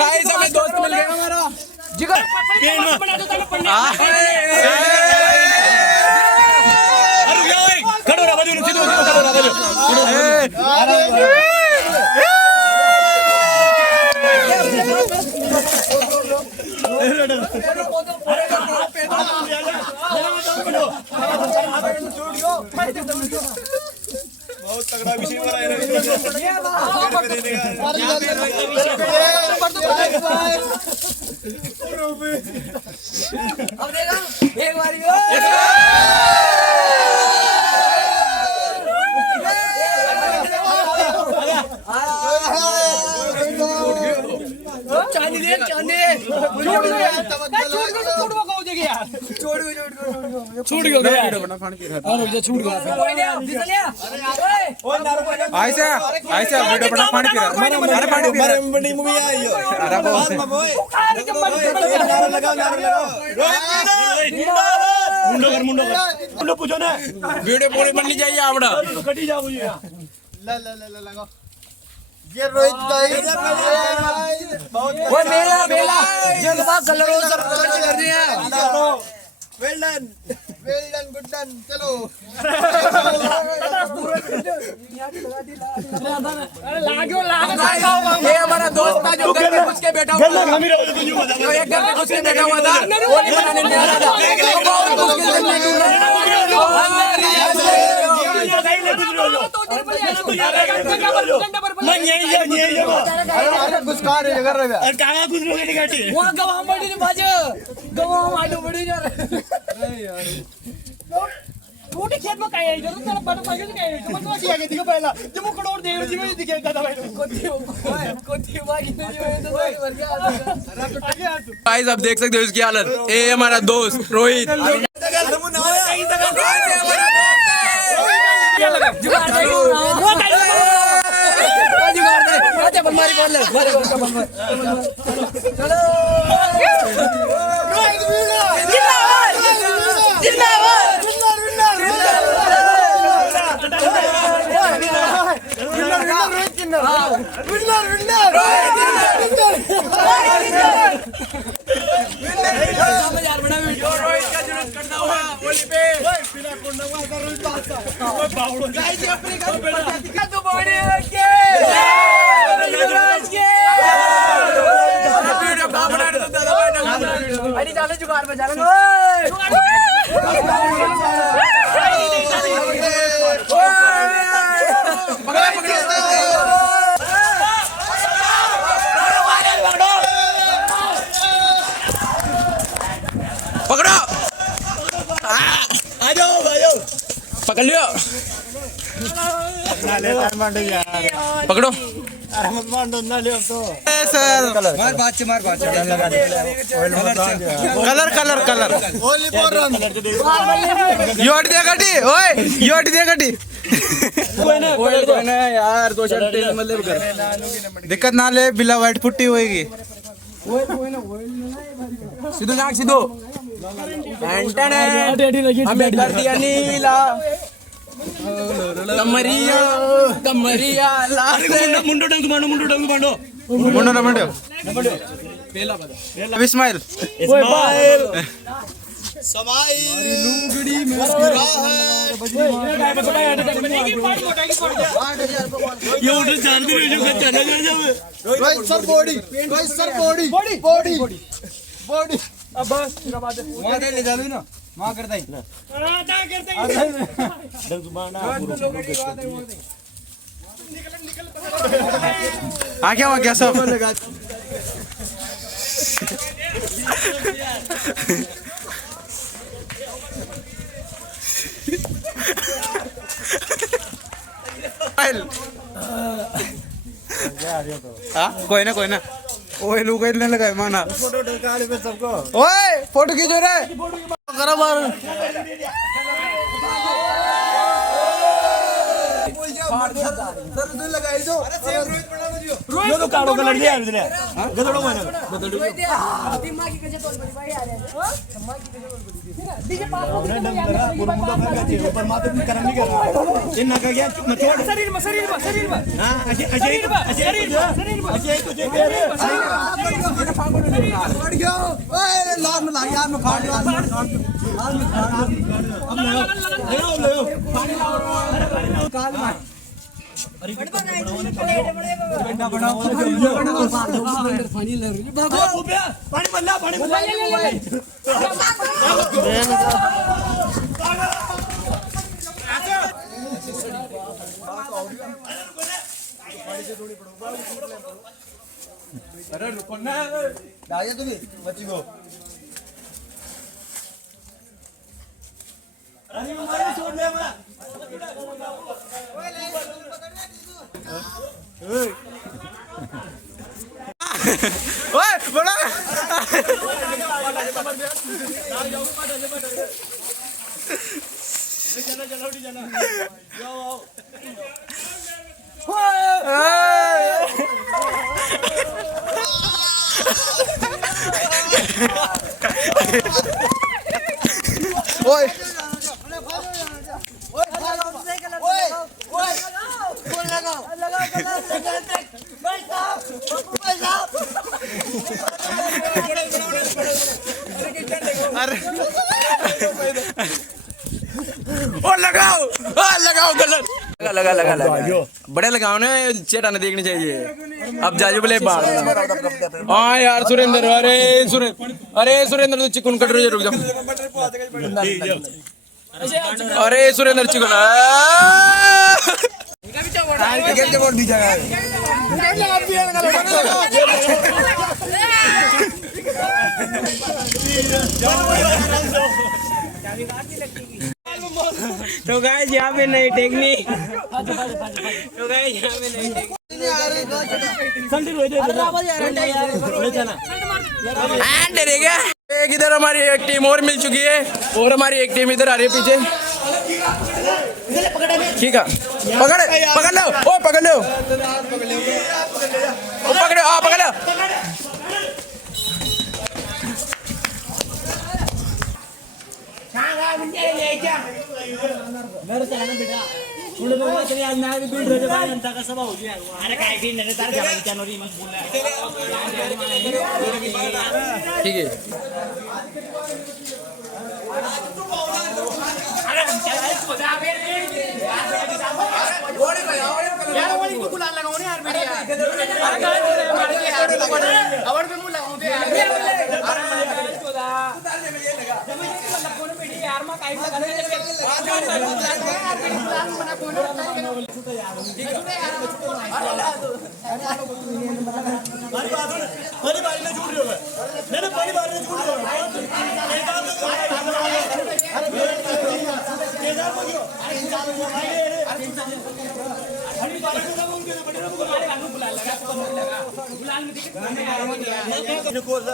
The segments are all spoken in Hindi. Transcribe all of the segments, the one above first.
गाइस हमें दोस्त मिल गया हमारा जिगर बहुत तगड़ा विषय बना है अब देखा एक बार चांदी दे चांदी छूट गया छूट गया ऐसा ऐसा वीडियो बना पानी पी रहा अरे पानी पी रहा बड़ी मूवी आई हो अरे बहुत मुंडो पूछो ना वीडियो पूरी बननी चाहिए आवड़ा कटी जाओ मुझे ला लगाओ ये रोहित गाइस ओए मेला मेला जलवा कलर सर खर्च कर दिए हैं वेल डन गुड डन चलो ये हमारा दोस्त था जो घर में घुस के बैठा हुआ था जो एक घर में घुस के बैठा हुआ था वो नहीं बनाने नहीं आ रहा था बहुत मुश्किल से छोटे खेत में काय आहे जरूर त्याला बडं पाहिजे काय आहे मग कशी आहे तिकडे पहिला ते मुकडोड देव जी म्हणजे तिकडे दादा बाई कोती बागी नाही तो वर क्या गाइस आप देख सकते हो इसकी हालत ये हमारा दोस्त रोहित जुगाड़ में जाना पकड़ो आ जाओ भाइयों पकड़ लियो पकड़ो सर मार बात कलर योट दिया गटी ओए योट दिया गटी कोई ना यार दो शर्ट तेल मतलब कर दिक्कत ना ले बिला वाइट पुट्टी होएगी सीधो जाग सीधो हमें कर दिया नीला कमरिया कमरिया मुंडो डंग मांडो मुंडो ना मुंडो इस्माइल समाइल लुंगड़ी मुस्कुराहट ये उधर जानती रहो जो कच्चा ना कर जावे रोहित सर बॉडी अब बस तेरा बात वहां दे ले जालू ना वहां करता ही हां ता करता ही डंग मांडा आ गया सब कोई ना ओए लोग इतने लगाए माना फोटो निकाल पे सबको ओए फोटो खींचो रे करो मार सर तू लगाई जो अरे सेम रोहित बना दो यो तो काड़ो का लड़ दिया इसने गदड़ो मैंने ऊपर माथे पे करम नहीं कर रहा इन ना का गया मचोड़ शरीर में हां अजय तुझे कह रहे ओए लाल में यार में फाड़ लाल में ले काल में पानी मल्ला अरे रुको ना दाया तुम्ही बच्ची को अरे मारे छोड़ दे मैं ओए बड़ा ओए ओ लगाओ गलत लगा बड़े लगाओ ना चेटा नहीं देखनी चाहिए अब जाजू बोले बाढ़ हाँ यार सुरेंद्र अरे सुरेंद्र तू चिकन कट रही है रुक जा अरे सुरेंद्र चिकन तो गाइस यहाँ पे नई टेक्निक तो गाइस यहाँ पे नई टेक्निक एक इधर हमारी एक टीम और मिल चुकी है और हमारी एक टीम इधर आ रही है पीछे ठीक है पकड़ लो ओ पकड़ लो पकड़ो हाँ पकड़ लो ठीक है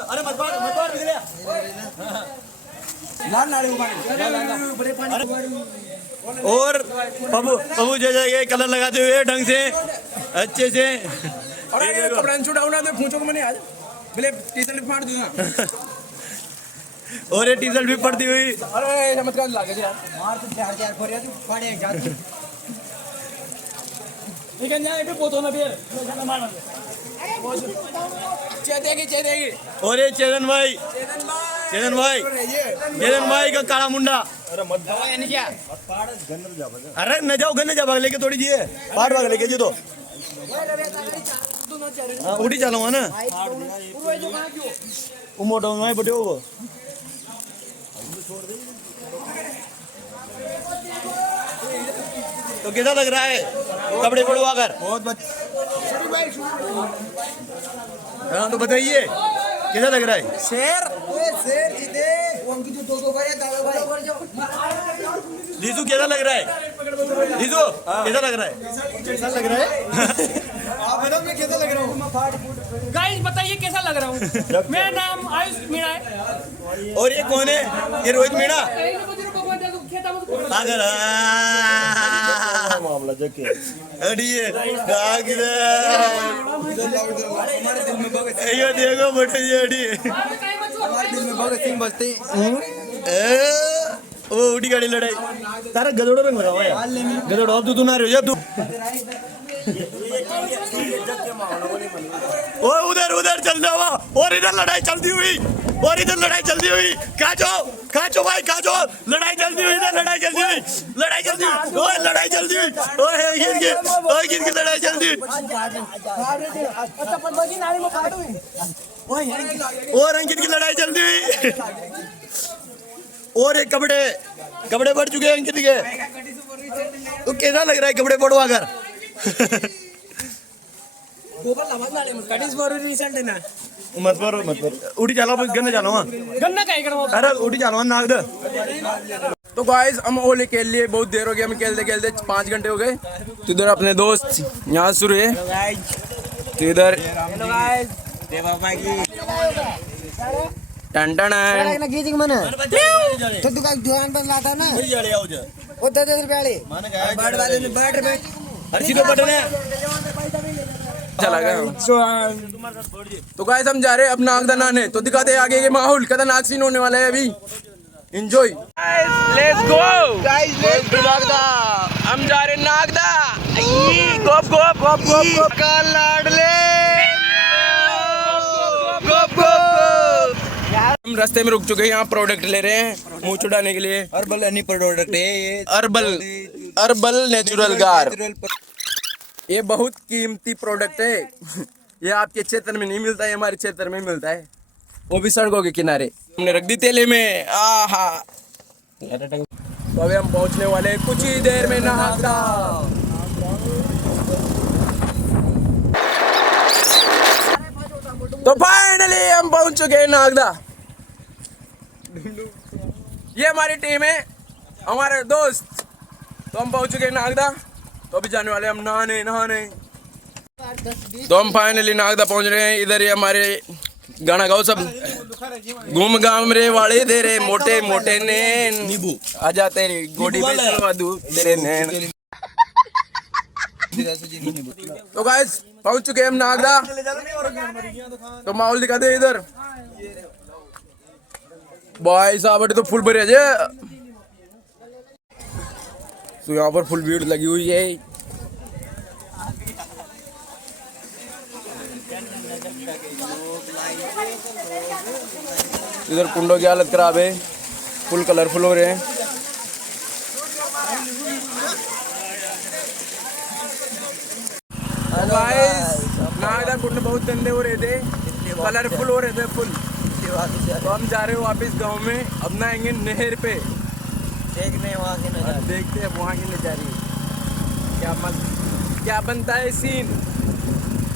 अरे मत मार और पप्पू जैसे कलर लगाते हुए ढंग से अच्छे से अरे कपड़ा छुड़ाओ ना तो पूछो को मैंने आज बोले टी-शर्ट फाड़ दूंगा और ये टी-शर्ट भी पड़ती हुई अरे चमत्कार लागे यार मार तो चार फोड़िया तू फाड़े एक जाती लेकिन यहाँ पे पोतो ना फिर चेदेगी और ये चेतन भाई का काला मुंडा अरे न जाओ गन्ने जा भाग लेके थोड़ी जी पार भाग लेके जी तो उठी चलो ना मोटो में बटे हो तो कैसा लग रहा है कपड़े पड़वा कर बहुत हाँ तो बताइए कैसा लग रहा है शेर जीते उनकी जो दो भाई दावे भाई जीजू कैसा लग रहा है जीजू कैसा लग रहा है कैसा लग रहा है आप बताओ मैं कैसा लग रहा हूँ गाइस बताइए कैसा लग रहा हूँ मेरा नाम आयुष मीणा है और ये कौन है ये रोहित मीणा अगर मामला जके अड़िए नाग दे ये देखो बटे ये अड़िए भगत सिंह बस्ती वो उड़ी गाड़ी लड़ाई तारा गदोड़ो रंग लगाओ यार गदोड़ो अब तू ना रहो जब तू ओ उधर उधर चल जाओ और इधर लड़ाई चलती हुई काचो भाई काचो लड़ाई चलती हुई इधर लड़ाई चलती हुई ओए लड़ाई चलती हुई ओए गिर के लड़ाई चलती हुई और अंकित की लड़ाई चलती हुई और एक कपड़े बढ़ चुके हैं अंकित के तो कैसा लग रहा है कपड़े बढ़वा कर मत उठी चलो गन्ने चलो गन्ना काय करवा अरे उठी चलो नाग दे तो गाइस हम होली खेल लिए, बहुत देर हो गई हमें खेलते खेलते 5 घंटे हो गए। तो इधर अपने दोस्त यहाँ शुरू है, तो इधर टन टन तो दुकान पर लाता ना वो 10 रुपए वाली चला गया। तो गाइस हम जा रहे हैं अब नागदा नहाने, तो दिखाते हैं आगे के माहौल, कदा नाग सीन होने वाला है अभी। Enjoy let's go guys, let's go Nagda. हम जा रहे हैं नागदा। गोप गोप गोप गोप का लाडले गोप गोप। हम रास्ते में रुक चुके हैं, यहाँ प्रोडक्ट ले रहे हैं मुंह छुड़ाने के लिए। हर्बल एनी प्रोडक्ट है ये, अर्बल नेचुरल गार। ये बहुत कीमती प्रोडक्ट है, ये आपके क्षेत्र में नहीं मिलता है, हमारे क्षेत्र में मिलता है, वो भी सड़कों के किनारे। हमने रख दी तेले में। आहा, तो अभी हम पहुंचने वाले हैं कुछ ही देर में नागदा। तो फाइनली हम पहुंच चुके हैं नागदा। ये हमारी टीम है, हमारे दोस्त। तो हम पहुंच चुके हैं नागदा, तो अभी जाने वाले हम नहाने। तो हम फाइनली नागदा पहुंच रहे हैं। इधर ही हमारे गाना गाओ सब, घूम गाम रे वाले तेरे मोटे मोटे नैन, नींबू आ जाते रे गोडी में चलवा दूं तेरे नैन। तो गाइस पहुंच चुके हैं हम नागदा, तो माहौल दिखा दे इधर। भाई साहब तो फुल भरे जे, तो यहाँ पर फुल भीड़ लगी हुई है। इधर कुंडों की हालत खराब है, फुल कलरफुल हो रहे हैं। नागदा कुंड बहुत गंदे हो रहे थे, कलरफुल हो रहे थे फुल। तो हम जा रहे हैं वापस गांव में, अब नहाएंगे नहर पे। देखते हैं वहाँ की नजारे क्या बनता है सीन।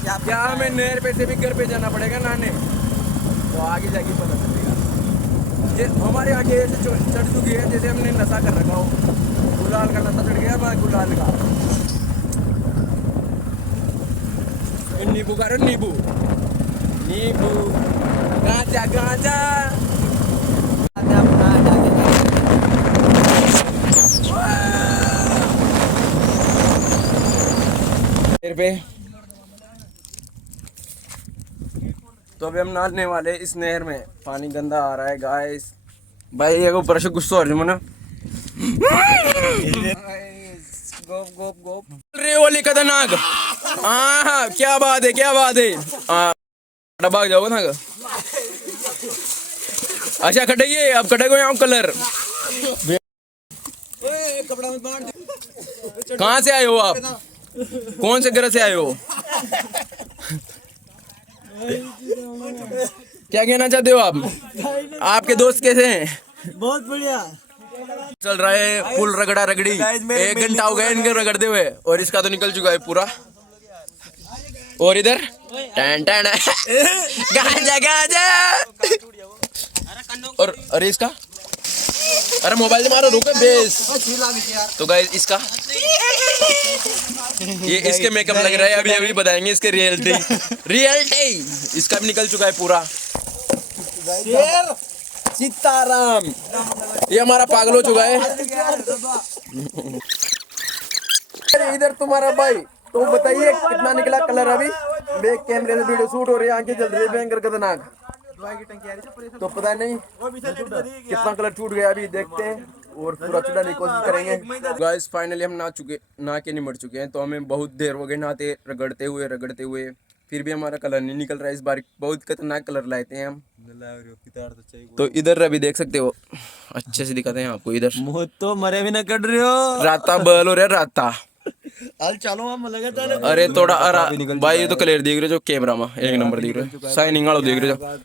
क्या हमें नहर पे से भी घर पे जाना पड़ेगा नहाने, तो आगे जाके पता चलेगा। ये हमारे आगे ऐसे चढ़ चुकी है जैसे हमने नशा कर रखा हो, गुलाल का नशा चढ़ गया हमारा, गुलाल का। नींबू का नींबू गांजा गांजा। पे तो अभी हम नहाने वाले इस नहर में, पानी गंदा आ रहा है गाइस। भाई ये ऊपर से गुस्सा हो रही मुझे। गोप रे वाली खतरनाक। हाँ क्या बात है भाग जाओगे ना। अच्छा कटेगी, अब कटेगा यहाँ कलर। कहाँ से आए हो आप, कौन से घर से आए हो? क्या कहना चाहते हो आप? आपके दोस्त कैसे हैं? बहुत बढ़िया चल रहा है फुल रगड़ा रगड़ी। 1 घंटा हो गया इनके रगड़ते हुए, और इसका तो निकल चुका है पूरा। और इधर टन टन गांजा गांजा। और अरे इसका, अरे मोबाइल से मारो, रुको बेस। तो गाइस इसका, ये इसके मेकअप लग रहा है, अभी बताएंगे इसके रियलिटी। इसका भी निकल चुका है पूरा। सीताराम, ये हमारा पागल हो चुका है। इधर तुम्हारा भाई, तो बताइए कितना निकला कलर अभी। बैक कैमरे से वीडियो शूट हो रही है, आंखें जल रही है भयंकर खतरनाक। तो पता नहीं कितना कलर छूट गया, अभी देखते हैं और पूरा छुड़ाने की कोशिश करेंगे। गाइस फाइनली हम नहा के निमट चुके हैं, तो हमें बहुत देर हो गई नहाते रगड़ते हुए, फिर भी हमारा कलर नहीं निकल रहा है। इस बार बहुत खतरनाक कलर लाते हैं हम। तो इधर रवि देख सकते हो, अच्छे से दिखाते हैं आपको। इधर मुँह तो मरे भी ना कट रहे हो। राता बल हो रहा है राता। हाल चालो हम लगातार। अरे थोड़ा भाई ये तो क्लियर दिख रहे जो कैमरा में, एक नंबर दिख रहे हो, शाइनिंग वाला दिख रहे हो।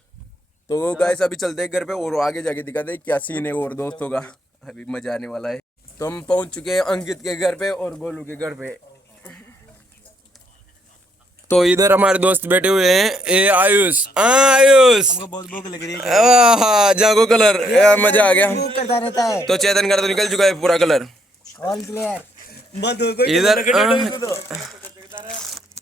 तो गाइस अभी चलते हैं घर पे और आगे जाके दिखाते हैं क्या सीन है और दोस्तों का। अभी मजा आने वाला है। तो हम पहुंच चुके हैं अंकित के घर पे और गोलू के घर पे। तो इधर हमारे दोस्त बैठे हुए हैं, ए आयुष। आयुष बहुत भूख लग रही है। हाँ जागो कलर, मजा आ गया। करता रहता है तो चेतन का तो निकल चुका है पूरा कलर ऑल क्लियर। इधर।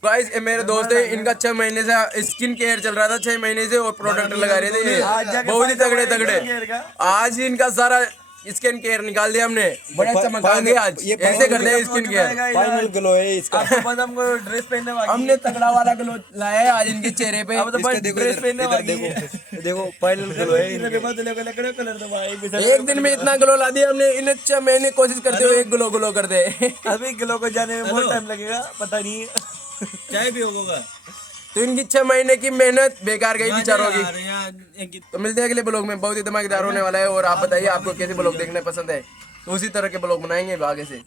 गाइस ये मेरे दोस्त है, इनका 6 महीने से स्किन केयर चल रहा था, 6 महीने से, और प्रोडक्ट लगा रहे थे ये बहुत ही तगड़े। आज ही इनका सारा स्किन केयर निकाल दिया हमने, बड़ा चमकाएंगे आज। ऐसे करते हैं स्किन केयर। फाइनल ग्लो है इसका। हमको ड्रेस पहनने बाकी हमने तगड़ा वाला ग्लो लाया है आज इनके चेहरे पे। ड्रेस पहनने बाकी है। देखो फाइनल ग्लो है। कलर तो भाई एक दिन में इतना ग्लो ला दिया हमने। इन 6 महीने कोशिश करते हुए एक ग्लो कर दे। अभी ग्लो को जाने में बहुत टाइम लगेगा, पता नहीं चाय भी होगा। तो इनकी 6 महीने की मेहनत बेकार गई बेचारों की। तो मिलते हैं अगले ब्लॉग में, बहुत ही धमाकेदार होने वाला है। और आप बताइए आपको कैसे ब्लॉग देखना पसंद है, तो उसी तरह के ब्लॉग बनाएंगे आगे से।